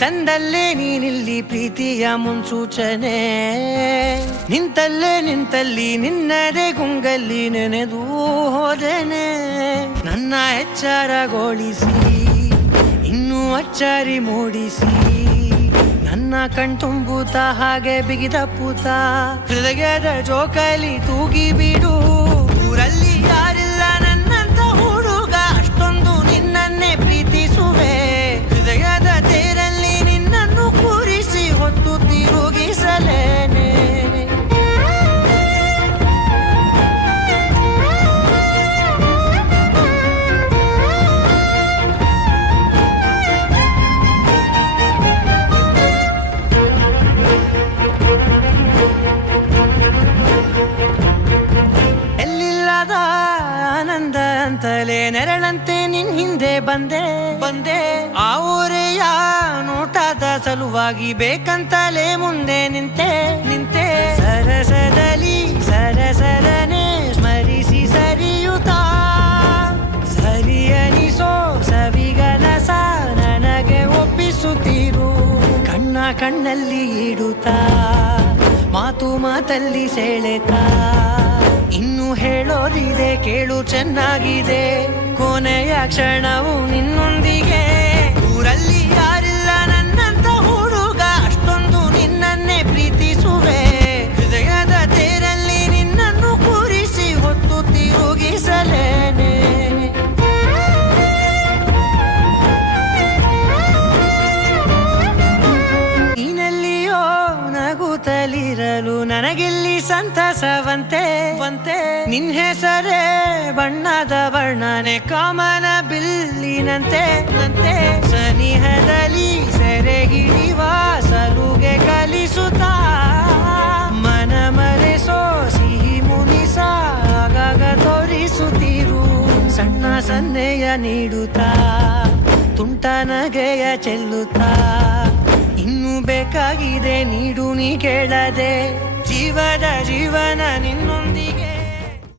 ತಂದಲ್ಲೇ ನೀನಿಲ್ಲಿ ಪ್ರೀತಿಯ ಮುನ್ಸೂಚನೆ, ನಿಂತಲ್ಲಿ ನಿನ್ನದೇ ಗುಂಗಲ್ಲಿ ನೆನೆದು ಹೋದೆನೆ. ನನ್ನ ಎಚ್ಚರಗೊಳಿಸಿ ಇನ್ನೂ ಅಚ್ಚರಿ ಮೂಡಿಸಿ, ನನ್ನ ಕಣ್ತುಂಬುತ್ತ ಹಾಗೆ ಬಿಗಿದಪ್ಪುತ್ತ ಹೃದಯದ ಜೋಕಾಲಿ ತೂಗಿ ಬಿಡು. ಊರಲ್ಲಿ ಯಾರಿಲ್ಲ ನನ್ನಂತ ಹುಡುಗ, ಅಷ್ಟೊಂದು ನಿನ್ನನ್ನೇ ಪ್ರೀತಿಸುವೆ. ಹೃದಯದ ತೇರಲ್ಲಿ ನಿನ್ನನ್ನು ಕೂರಿಸಿ ಹೊತ್ತು ತಿರುಗಿಸಲೇನೆ. ಆನಂದ ಅಂತಲೇ ನೆರಳಂತೆ ನಿನ್ ಹಿಂದೆ ಬಂದೆ. ಆ ಊರೆಯ ನೋಟದ ಸಲುವಾಗಿ ಬೇಕಂತಲೇ ಮುಂದೆ ನಿಂತೆ. ಸರಸದಲ್ಲಿ ಸರಸರನೆ ಸ್ಮರಿಸಿ ಸರಿಯುತ್ತಾ, ಸರಿಯನಿಸೋ ಸವಿಗನಸ ನನಗೆ ಒಪ್ಪಿಸುತ್ತೀರು. ಕಣ್ಣಲ್ಲಿ ಇಡುತ್ತಾ ಮಾತಲ್ಲಿ ಸೆಳೆತಾ, ಇನ್ನು ಹೇಳೋದಿದೆ ಕೇಳು ಚೆನ್ನಾಗಿದೆ, ಕೊನೆಯ ಕ್ಷಣವು ನಿನ್ನೊಂದಿಗೆ. ಊರಲ್ಲಿ ಯಾರಿಲ್ಲ ನನ್ನಂತ ಹುಡುಗ, ಅಷ್ಟೊಂದು ನಿನ್ನನ್ನೇ ಪ್ರೀತಿಸುವೆ. ಹೃದಯದ ತೇರಲ್ಲಿ ನಿನ್ನನ್ನು ಕೂರಿಸಿ ಹೊತ್ತು ತಿರುಗಿಸಲೇನೆ. ನೀನೆಲ್ಲಿಯೋ ನಗುತ್ತಲಿರಲು ನನಗಿಲ್ಲಿ ಸಂತಸವಂತೆ. ನಿನ್ ಹೆಸರೇ ಬಣ್ಣದ ವರ್ಣನೆ ಕಾಮನ ಬಿಲ್ಲಿನಂತೆ. ಸನಿಹದಲ್ಲಿ ಸೆರೆ ಹಿಡಿಯುವ ಸಲುಗೆ ಕಲಿಸುತ್ತಾ, ಮನ ಮರೆಸೋ ಸಿಹಿ ಮುನಿಸ ಆಗಾಗ ತೋರಿಸುತ್ತೀರು. ಸಣ್ಣ ಸನ್ನೆಯ ನೀಡುತ್ತಾ ತುಂಟ ನಗೆಯ ಚೆಲ್ಲುತ್ತಾ, ಇನ್ನೂ ಬೇಕಾಗಿದೆ ನೀಡು ನೀ ಕೇಳದೆ. ಜೀವನ ನಿನ್ನೊಂದು